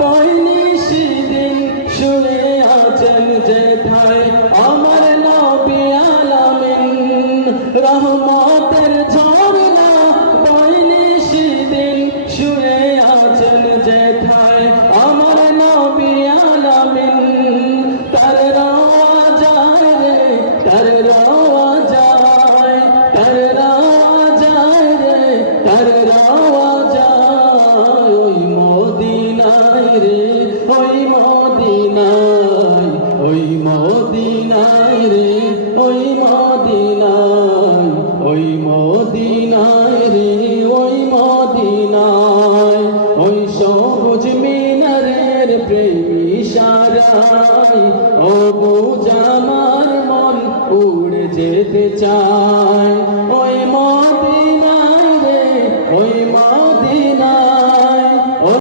বৈনিশি দিন শুয়ে আছেন যেথায় আমার নবী আলামিন রহমতের ঝর্ণা বৈনিশি দিন শুয়ে আছেন যেথায় আমার নবী আলামিন তার রওয়া যায় রে তার রওয়া যায় তার রওয়া যায় রে তার রওয়া যায় ওই মদিনায় রে ওই মদিনায় ওই মদিনায় রে ওই মদিনায় ওই মদিনায় রে ওই মদিনায় ওই সবুজ মিনারের প্রেমী সারাই ও বুঝ আমার মন উড়ে যেতে চায়